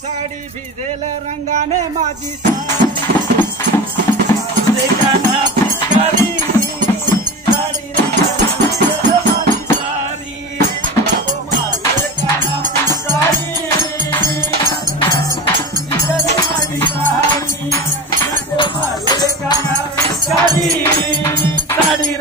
साडी भिजेल रंगाने माझी साडी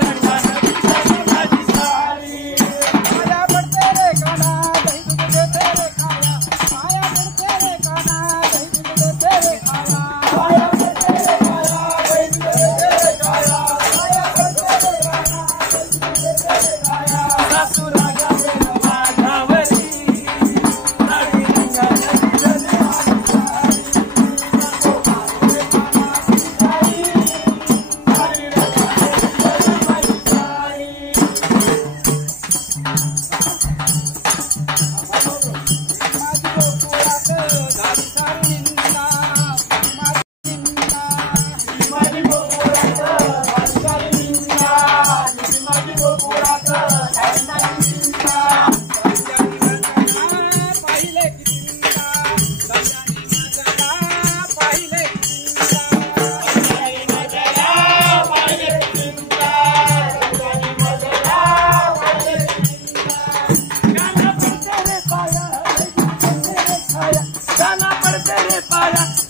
रंगाने माझी साडी माया पडते रे काना दही दूध देते रे खाया माया पडते रे काना दही दूध देते रे खाया माया पडते रे काना दही दूध देते रे खाया माया पडते रे काना दही दूध देते रे खाया सासू राजा रे माझावरी साडी रंगाने गाना पड़ते रे पाया